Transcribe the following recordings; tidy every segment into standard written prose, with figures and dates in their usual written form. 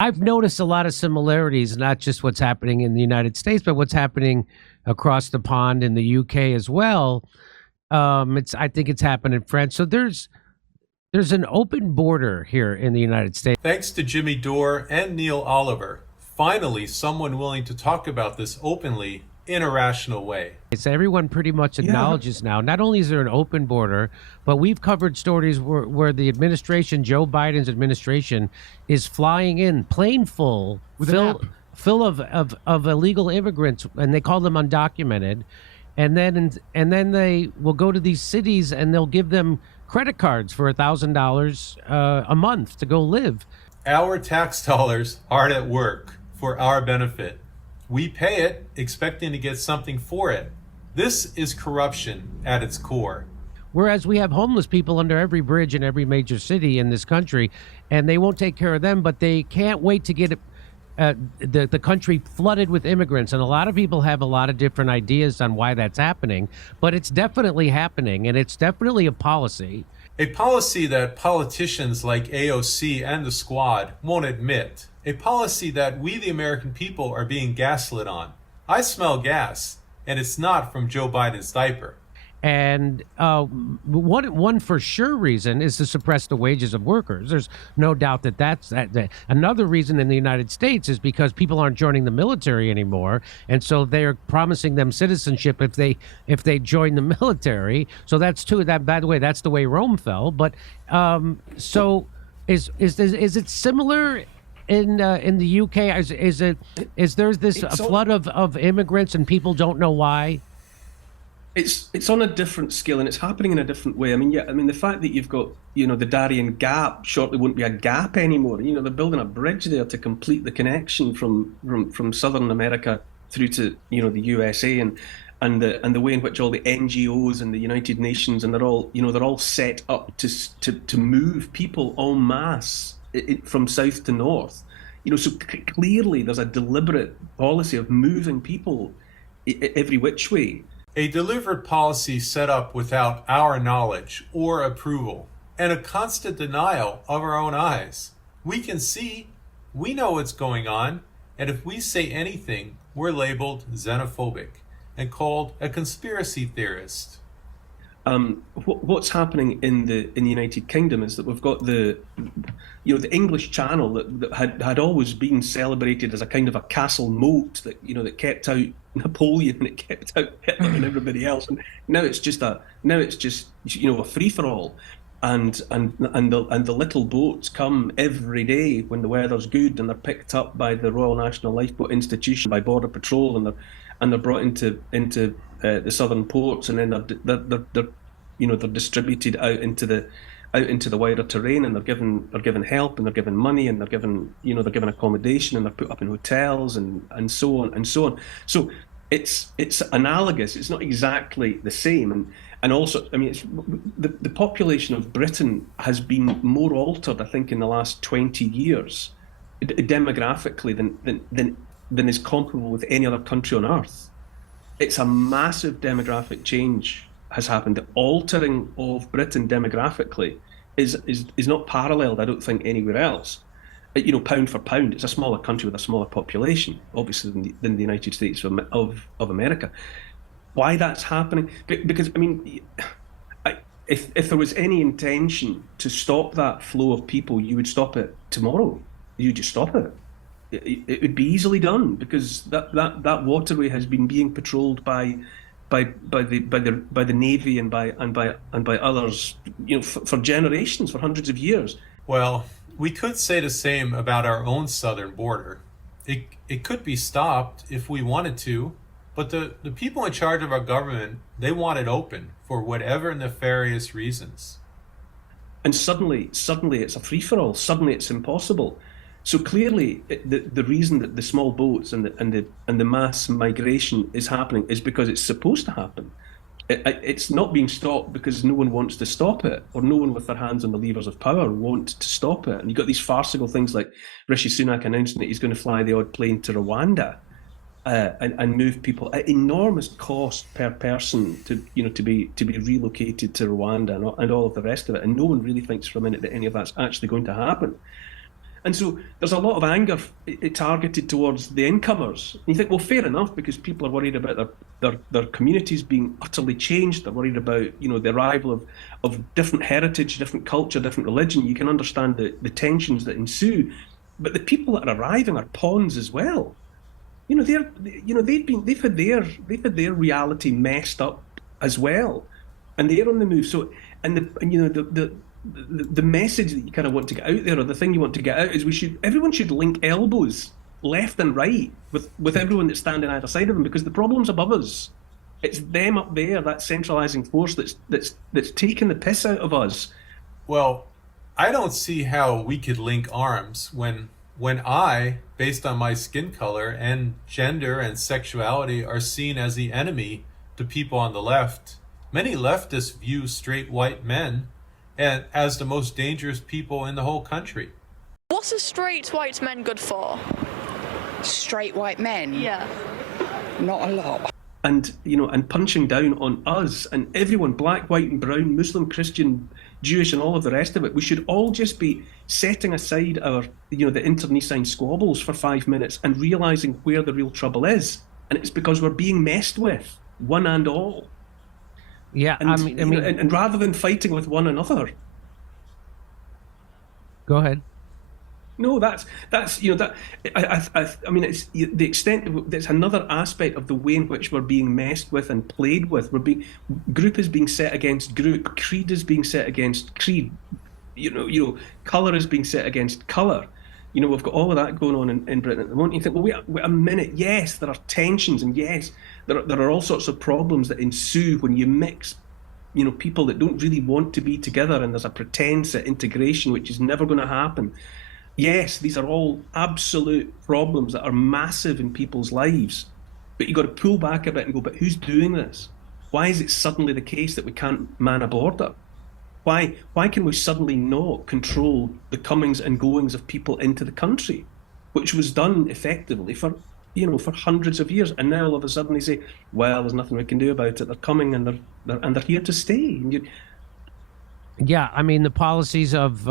I've noticed a lot of similarities, not just what's happening in the United States, but what's happening across the pond in the UK as well. I think it's happened in France. So there's an open border here in the United States. Thanks to Jimmy Dore and Neil Oliver, finally someone willing to talk about this openly in a rational way. So everyone pretty much Yeah. acknowledges now. Not only is there an open border, but we've covered stories where the administration, Joe Biden's administration, is flying in plane full, With an app. full of illegal immigrants, and they call them undocumented. And then they will go to these cities and they'll give them credit cards for $1,000 a month to go live. Our tax dollars are at work for our benefit. We pay it expecting to get something for it. This is corruption at its core. Whereas we have homeless people under every bridge in every major city in this country, and they won't take care of them, but they can't wait to get the country flooded with immigrants. And a lot of people have a lot of different ideas on why that's happening, but it's definitely happening, and it's definitely a policy. A policy that politicians like AOC and the Squad won't admit. A policy that we, the American people, are being gaslit on. I smell gas, and it's not from Joe Biden's diaper. And one for sure reason is to suppress the wages of workers. There's no doubt that. Another reason in the United States is because people aren't joining the military anymore, and so they're promising them citizenship if they join the military. So that's too. That, by the way, that's the way Rome fell. But so is it similar in the UK? Is there this flood of immigrants and people don't know why? It's on a different scale and it's happening in a different way. I mean, yeah, I mean the fact that you've got, the Darien Gap shortly won't be a gap anymore. They're building a bridge there to complete the connection from Southern America through to, the USA and the way in which all the NGOs and the United Nations and they're all set up to move people en masse from south to north. So clearly there's a deliberate policy of moving people every which way. A delivered policy set up without our knowledge or approval, and a constant denial of our own eyes. We can see, we know what's going on, and if we say anything, we're labeled xenophobic and called a conspiracy theorist. What's happening in the United Kingdom is that we've got the English Channel that had always been celebrated as a kind of a castle moat that kept out Napoleon and it kept out Hitler and everybody else, and now it's just a free for all, and the little boats come every day when the weather's good and they're picked up by the Royal National Lifeboat Institution, by Border Patrol, and they're brought into the southern ports, and then they're distributed out into the wider terrain, and they're given help, and they're given money, and they're given accommodation, and they're put up in hotels, and so on and so on. So it's analogous. It's not exactly the same, and also, I mean, the population of Britain has been more altered, I think, in the last 20 years, demographically than is comparable with any other country on earth. It's a massive demographic change has happened. The altering of Britain demographically is not paralleled, I don't think, anywhere else. Pound for pound, it's a smaller country with a smaller population, obviously, than the United States of America. Why that's happening? Because, I mean, if there was any intention to stop that flow of people, you would stop it tomorrow. You just stop it. It would be easily done, because that waterway has been being patrolled by the Navy and by others, for generations, for hundreds of years. Well, we could say the same about our own southern border. It could be stopped if we wanted to, but the people in charge of our government, they want it open for whatever nefarious reasons. And suddenly it's a free-for-all. Suddenly it's impossible. So clearly, the reason that the small boats and the mass migration is happening is because it's supposed to happen. It's not being stopped because no one wants to stop it, or no one with their hands on the levers of power want to stop it. And you've got these farcical things like Rishi Sunak announcing that he's going to fly the odd plane to Rwanda and move people at enormous cost per person to be relocated to Rwanda and all of the rest of it. And no one really thinks for a minute that any of that's actually going to happen. And so there's a lot of anger targeted towards the incomers. And you think, well, fair enough, because people are worried about their communities being utterly changed. They're worried about, the arrival of different heritage, different culture, different religion. You can understand the tensions that ensue. But the people that are arriving are pawns as well. They've had their reality messed up as well, and they're on the move. So, the message that you kind of want to get out there, or the thing you want to get out, is everyone should link elbows left and right with everyone that's standing either side of them, because the problem's above us. It's them up there, that centralizing force that's taking the piss out of us. Well, I don't see how we could link arms when I, based on my skin color and gender and sexuality, are seen as the enemy to people on the left. Many leftists view straight white men and as the most dangerous people in the whole country. What are straight white men good for? Straight white men? Yeah. Not a lot. And punching down on us and everyone, black, white and brown, Muslim, Christian, Jewish and all of the rest of it. We should all just be setting aside our, the internecine squabbles for 5 minutes and realising where the real trouble is. And it's because we're being messed with, one and all. Yeah, and, and rather than fighting with one another. Go ahead. No, that's it's the extent. That's another aspect of the way in which we're being messed with and played with. Group is being set against group, creed is being set against creed. Color is being set against color. We've got all of that going on in Britain at the moment. You think, well, wait a minute. Yes, there are tensions, and yes, there are all sorts of problems that ensue when you mix people that don't really want to be together, and there's a pretense at integration which is never going to happen. Yes, these are all absolute problems that are massive in people's lives, but you've got to pull back a bit and go, but who's doing this? Why is it suddenly the case that we can't man a border? Why can we suddenly not control the comings and goings of people into the country, which was done effectively for hundreds of years, and now all of a sudden they say, well, there's nothing we can do about it. They're coming and they're here to stay. Yeah, I mean, the policies of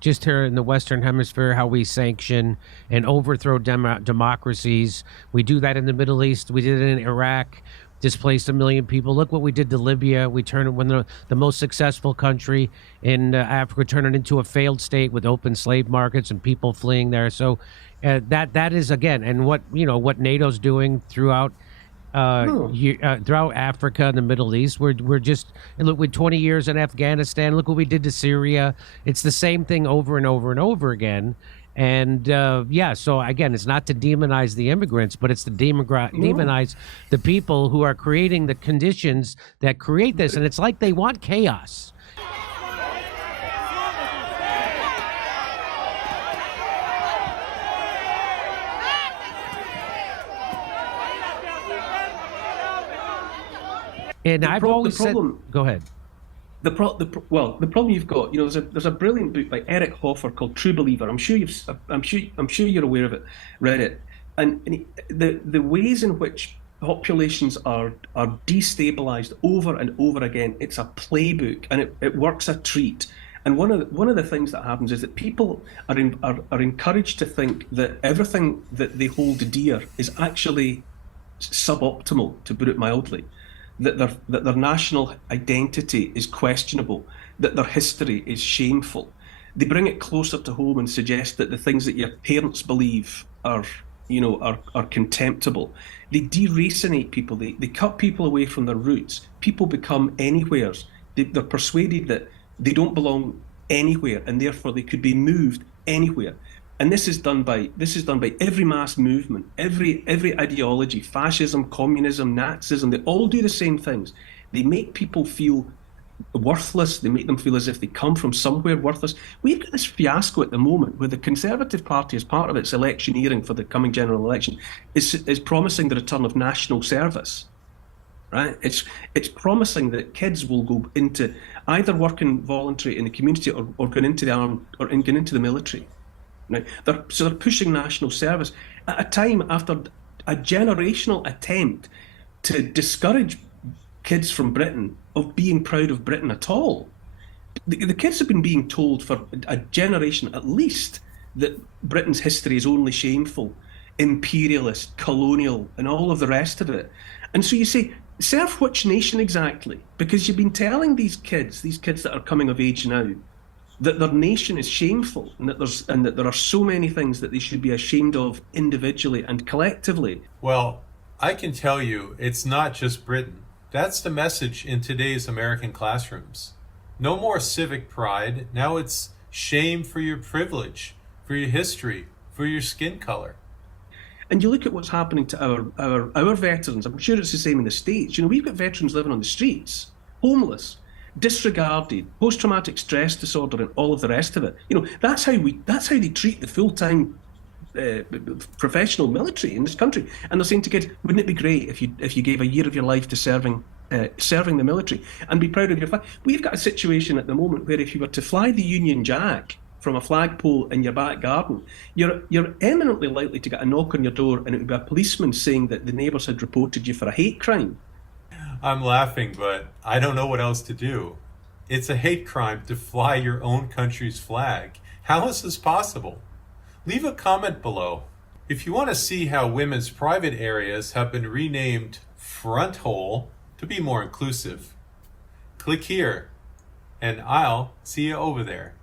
just here in the Western Hemisphere, how we sanction and overthrow democracies. We do that in the Middle East. We did it in Iraq, displaced 1 million people. Look what we did to Libya. We turned it, when the most successful country in Africa, turned it into a failed state with open slave markets and people fleeing there. So that is, again, and what NATO's doing throughout throughout Africa and the Middle East. We're just, and look, with 20 years in Afghanistan, look what we did to Syria. It's the same thing over and over and over again. And so again, it's not to demonize the immigrants, but it's to demonize the people who are creating the conditions that create this. And it's like they want chaos. And I've always said, go ahead. The problem you've got, there's a brilliant book by Eric Hoffer called True Believer. I'm sure you're aware of it, read it, and the ways in which populations are destabilized over and over again. It's a playbook, and it works a treat. And one of the things that happens is that people are encouraged to think that everything that they hold dear is actually suboptimal, to put it mildly. That their national identity is questionable, that their history is shameful. They bring it closer to home and suggest that the things that your parents believe are contemptible. They deracinate people. They cut people away from their roots. People become anywheres. They're persuaded that they don't belong anywhere, and therefore they could be moved anywhere. And this is done by every mass movement, every ideology, fascism, communism, Nazism. They all do the same things. They make people feel worthless. They make them feel as if they come from somewhere worthless. We've got this fiasco at the moment where the Conservative Party, as part of its electioneering for the coming general election, is promising the return of national service. Right? It's promising that kids will go into either working voluntary in the community or going into the army or going into the military. Now, they're pushing national service at a time after a generational attempt to discourage kids from Britain of being proud of Britain at all. The kids have been being told for a generation at least that Britain's history is only shameful, imperialist, colonial, and all of the rest of it. And so you say, serve which nation exactly? Because you've been telling these kids that are coming of age now, that their nation is shameful and that there are so many things that they should be ashamed of individually and collectively. Well, I can tell you it's not just Britain. That's the message in today's American classrooms. No more civic pride. Now it's shame for your privilege, for your history, for your skin color. And you look at what's happening to our veterans. I'm sure it's the same in the States. We've got veterans living on the streets, homeless, disregarded, post-traumatic stress disorder, and all of the rest of it. That's how they treat the full-time professional military in this country. And they're saying to kids, wouldn't it be great if you gave a year of your life to serving the military and be proud of your flag? We've got a situation at the moment where if you were to fly the Union Jack from a flagpole in your back garden, you're eminently likely to get a knock on your door, and it would be a policeman saying that the neighbours had reported you for a hate crime. I'm laughing, but I don't know what else to do. It's a hate crime to fly your own country's flag. How is this possible? Leave a comment below. If you want to see how women's private areas have been renamed front hole to be more inclusive, click here, and I'll see you over there.